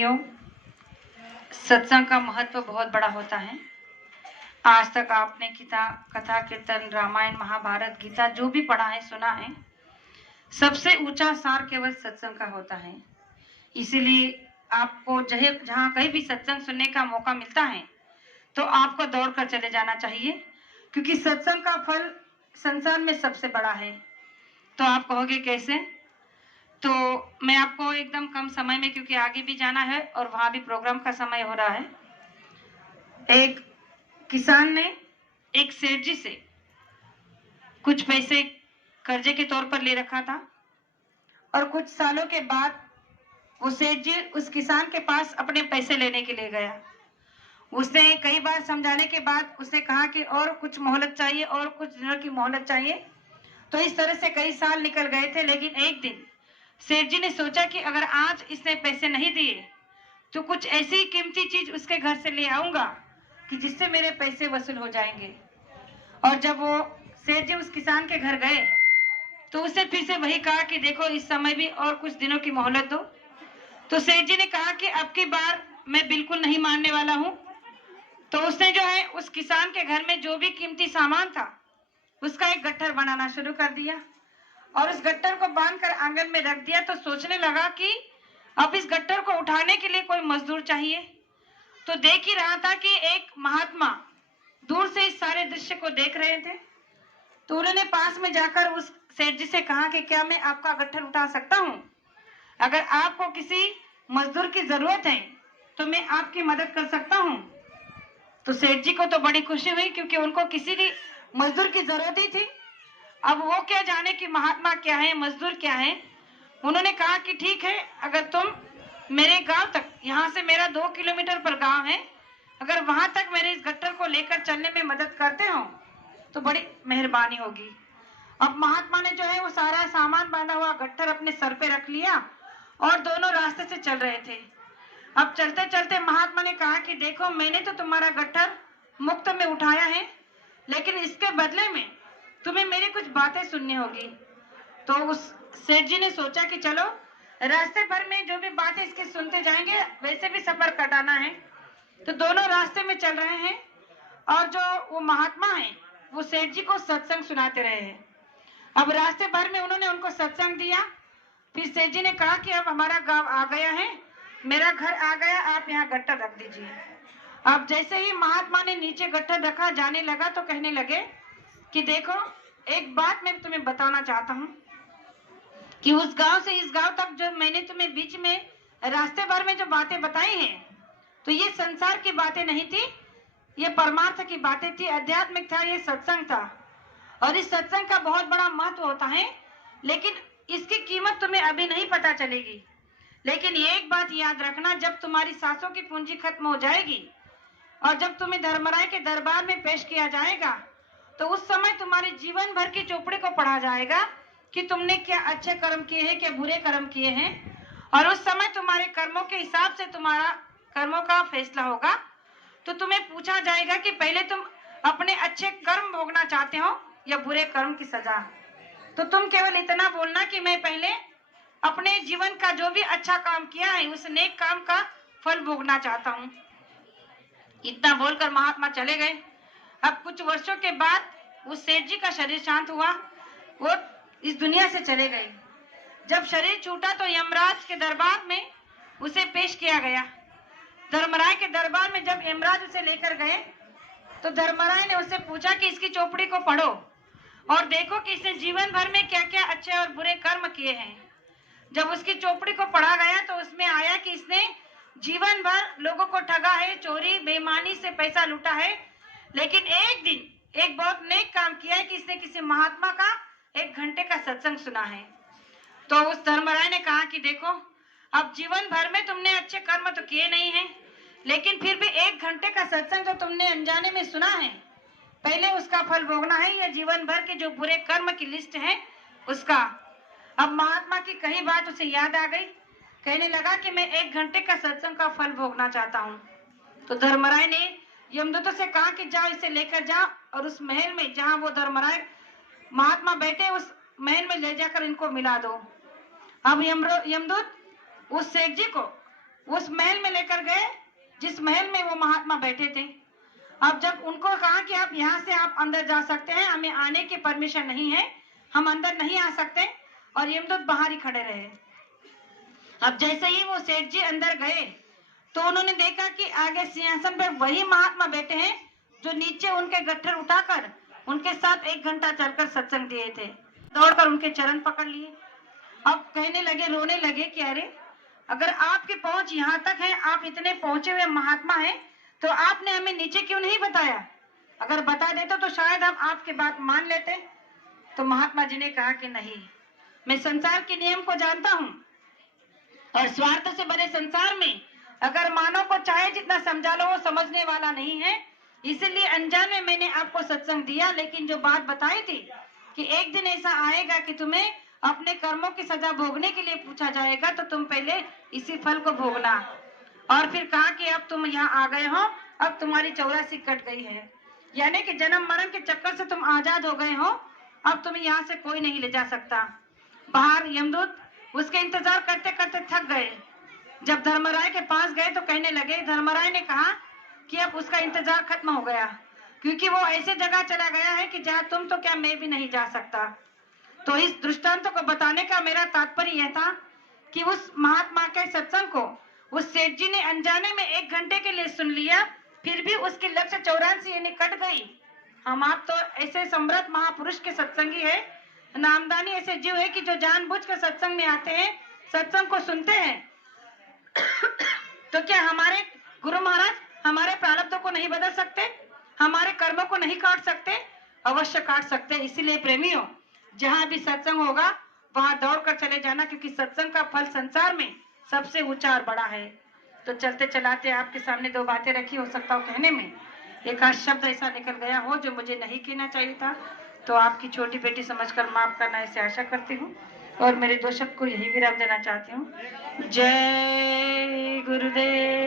भाइयों, सत्संग का महत्व बहुत बड़ा होता है। आज तक आपने कथा कीर्तन, रामायण, महाभारत, गीता जो भी पढ़ा है, सुना है, सबसे ऊंचा सार केवल सत्संग का होता है। इसीलिए आपको जहाँ कहीं भी सत्संग सुनने का मौका मिलता है तो आपको दौड़कर चले जाना चाहिए, क्योंकि सत्संग का फल संसार में सबसे बड़ा है। तो आप कहोगे कैसे? तो मैं आपको एकदम कम समय में, क्योंकि आगे भी जाना है और वहां भी प्रोग्राम का समय हो रहा है, एक किसान ने एक सेठ जी से कुछ पैसे कर्जे के तौर पर ले रखा था और कुछ सालों के बाद वो सेठ जी उस किसान के पास अपने पैसे लेने के लिए गया। उसने कई बार समझाने के बाद उसने कहा कि और कुछ मोहलत चाहिए, और कुछ दिनों की मोहलत चाहिए। तो इस तरह से कई साल निकल गए थे, लेकिन एक दिन सेठ जी ने सोचा कि अगर आज इसने पैसे नहीं दिए तो कुछ ऐसी कीमती चीज उसके घर से ले आऊंगा कि जिससे मेरे पैसे वसूल हो जाएंगे। और जब वो सेठ जी उस किसान के घर गए तो उससे फिर से वही कहा कि देखो इस समय भी और कुछ दिनों की मोहलत दो। तो सेठ जी ने कहा कि अब की बार मैं बिल्कुल नहीं मानने वाला हूँ। तो उसने जो है उस किसान के घर में जो भी कीमती सामान था उसका एक गट्ठर बनाना शुरू कर दिया और उस गट्ठर को बांधकर आंगन में रख दिया। तो सोचने लगा कि अब इस गट्ठर को उठाने के लिए कोई मजदूर चाहिए। तो देख ही रहा था कि एक महात्मा दूर से इस सारे दृश्य को देख रहे थे। तो उन्होंने पास में जाकर उस सेठ जी से कहा कि क्या मैं आपका गट्ठर उठा सकता हूँ? अगर आपको किसी मजदूर की जरूरत है तो मैं आपकी मदद कर सकता हूँ। तो सेठ जी को तो बड़ी खुशी हुई, क्योंकि उनको किसी भी मजदूर की जरूरत ही थी। अब वो क्या जाने कि महात्मा क्या है, मजदूर क्या है। उन्होंने कहा कि ठीक है, अगर तुम मेरे गांव तक, यहाँ से मेरा 2 किलोमीटर पर गांव है, अगर वहां तक मेरे इस गट्ठर को लेकर चलने में मदद करते हो तो बड़ी मेहरबानी होगी। अब महात्मा ने जो है वो सारा सामान बांधा हुआ गट्ठर अपने सर पे रख लिया और दोनों रास्ते से चल रहे थे। अब चलते चलते महात्मा ने कहा कि देखो, मैंने तो तुम्हारा गट्ठर मुफ्त में उठाया है, लेकिन इसके बदले में तुम्हें मेरी कुछ बातें सुननी होगी। तो उस सेठ जी ने सोचा कि चलो रास्ते भर में जो भी बातें इसके सुनते जाएंगे, वैसे भी सफर कटाना है। तो दोनों रास्ते में चल रहे हैं और जो वो महात्मा है वो सेठ जी को सत्संग सुनाते रहे हैं। अब रास्ते भर में उन्होंने उनको सत्संग दिया। फिर सेठ जी ने कहा कि अब हमारा गांव आ गया है, मेरा घर आ गया, आप यहाँ गट्ठर रख दीजिए। अब जैसे ही महात्मा ने नीचे गट्ठर रखा, जाने लगा तो कहने लगे कि देखो, एक बात मैं तुम्हें बताना चाहता हूँ कि उस गांव से इस गांव तक जो मैंने तुम्हें बीच में रास्ते भर में जो बातें बताई हैं, तो ये संसार की बातें नहीं थी, ये परमार्थ की बातें थी, आध्यात्मिक था, ये सत्संग था। और इस सत्संग का बहुत बड़ा महत्व होता है, लेकिन इसकी कीमत तुम्हें अभी नहीं पता चलेगी। लेकिन ये एक बात याद रखना, जब तुम्हारी सांसों की पूंजी खत्म हो जाएगी और जब तुम्हें धर्मराय के दरबार में पेश किया जाएगा, तो उस समय तुम्हारे जीवन भर की चौपड़ी को पढ़ा जाएगा कि तुमने क्या अच्छे कर्म किए हैं, क्या बुरे कर्म किए हैं। और उस समय तुम्हारे कर्मों के हिसाब से तुम्हारा कर्मों का फैसला होगा। तो तुम्हें पूछा जाएगा कि पहले तुम अपने अच्छे कर्म भोगना चाहते हो या बुरे कर्म की सजा। तो तुम केवल इतना बोलना कि मैं पहले अपने जीवन का जो भी अच्छा काम किया है उस नेक काम का फल भोगना चाहता हूँ। इतना बोलकर महात्मा चले गए। अब कुछ वर्षों के बाद उस सेठ जी का शरीर शांत हुआ, वो इस दुनिया से चले गए। जब शरीर छूटा तो यमराज के दरबार में उसे पेश किया गया। धर्मराय के दरबार में जब यमराज उसे लेकर गए तो धर्मराय ने उससे पूछा कि इसकी चौपड़ी को पढ़ो और देखो कि इसने जीवन भर में क्या क्या अच्छे और बुरे कर्म किए हैं। जब उसकी चौपड़ी को पढ़ा गया तो उसमें आया कि इसने जीवन भर लोगों को ठगा है, चोरी बेईमानी से पैसा लूटा है, लेकिन एक दिन एक बहुत नेक काम किया है कि इसने किसी महात्मा का 1 घंटे का सत्संग सुना है। तो उस धर्मराय ने कहा कि देखो, अब जीवन भर में तुमने अच्छे कर्म तो किए नहीं है, लेकिन फिर भी 1 घंटे का सत्संग जो तुमने अनजाने में सुना है, पहले उसका फल भोगना है या जीवन भर के जो बुरे कर्म की लिस्ट है उसका। अब महात्मा की कही बात उसे याद आ गई, कहने लगा कि मैं 1 घंटे का सत्संग का फल भोगना चाहता हूँ। तो धर्मराय ने यमदूतों से कहा कि जाओ, इसे लेकर जाओ और उस महल में जहाँ वो धर्मराय महात्मा बैठे उस महल में ले जाकर इनको मिला दो। अब यमदूत उस सेठ जी को उस महल में लेकर गए जिस महल में वो महात्मा बैठे थे। अब जब उनको कहा कि आप यहाँ से आप अंदर जा सकते हैं, हमें आने की परमिशन नहीं है, हम अंदर नहीं आ सकते, और यमदूत बाहर ही खड़े रहे। अब जैसे ही वो सेठ जी अंदर गए तो उन्होंने देखा कि आगे सिंहासन पर वही महात्मा बैठे हैं जो नीचे उनके गट्ठर उठाकर उनके साथ 1 घंटा चलकर सत्संग दिए थे। दौड़कर उनके चरण पकड़ लिए। अब कहने लगे, रोने लगे कि अरे अगर आपकी पहुंच यहाँ तक है, आप इतने पहुंचे हुए महात्मा हैं, तो आपने हमें नीचे क्यों नहीं बताया? अगर बता देते तो शायद हम आपकी बात मान लेते। तो महात्मा जी ने कहा कि नहीं, मैं संसार के नियम को जानता हूँ और स्वार्थ से भरे संसार में अगर मानव को चाहे जितना समझा लो वो समझने वाला नहीं है, इसीलिए अनजान में मैंने आपको सत्संग दिया। लेकिन जो बात बताई थी कि एक दिन ऐसा आएगा कि तुम्हें अपने कर्मों की सजा भोगने के लिए पूछा जाएगा, तो तुम पहले इसी फल को भोगना। और फिर कहा कि अब तुम यहाँ आ गए हो, अब तुम्हारी 84 कट गई है, यानी कि जन्म मरण के चक्कर से तुम आजाद हो गए हो, अब तुम्हें यहाँ से कोई नहीं ले जा सकता। बाहर यमदूत उसके इंतजार करते करते थक गए। जब धर्मराय के पास गए तो कहने लगे, धर्मराय ने कहा कि अब उसका इंतजार खत्म हो गया, क्योंकि वो ऐसे जगह चला गया है कि जहाँ तुम तो क्या मैं भी नहीं जा सकता। तो इस दृष्टांत को बताने का मेरा तात्पर्य यह था कि उस महात्मा के सत्संग को उस सेठ जी ने अनजाने में 1 घंटे के लिए सुन लिया, फिर भी उसकी लक्ष्य 84 यानी कट गई। हम आप तो ऐसे समृद्ध महापुरुष के सत्संगी है, नामदानी ऐसे जीव है कि जो जानबूझ कर सत्संग में आते हैं, सत्संग को सुनते हैं। तो क्या हमारे गुरु महाराज हमारे प्रारब्धों को नहीं बदल सकते? हमारे कर्मों को नहीं काट सकते? अवश्य काट सकते। इसीलिए प्रेमियों, जहां भी सत्संग होगा वहां दौड़कर चले जाना, क्योंकि सत्संग का फल संसार में सबसे ऊंचा और बड़ा है। तो चलते चलाते आपके सामने 2 बातें रखी, हो सकता हो कहने में एक आध शब्द ऐसा निकल गया हो जो मुझे नहीं कहना चाहिए था, तो आपकी छोटी बेटी समझकर माफ करना, ऐसे आशा करती हूँ। और मेरे 2 शब्द को यही विराम देना चाहती हूँ। जय गुरुदेव।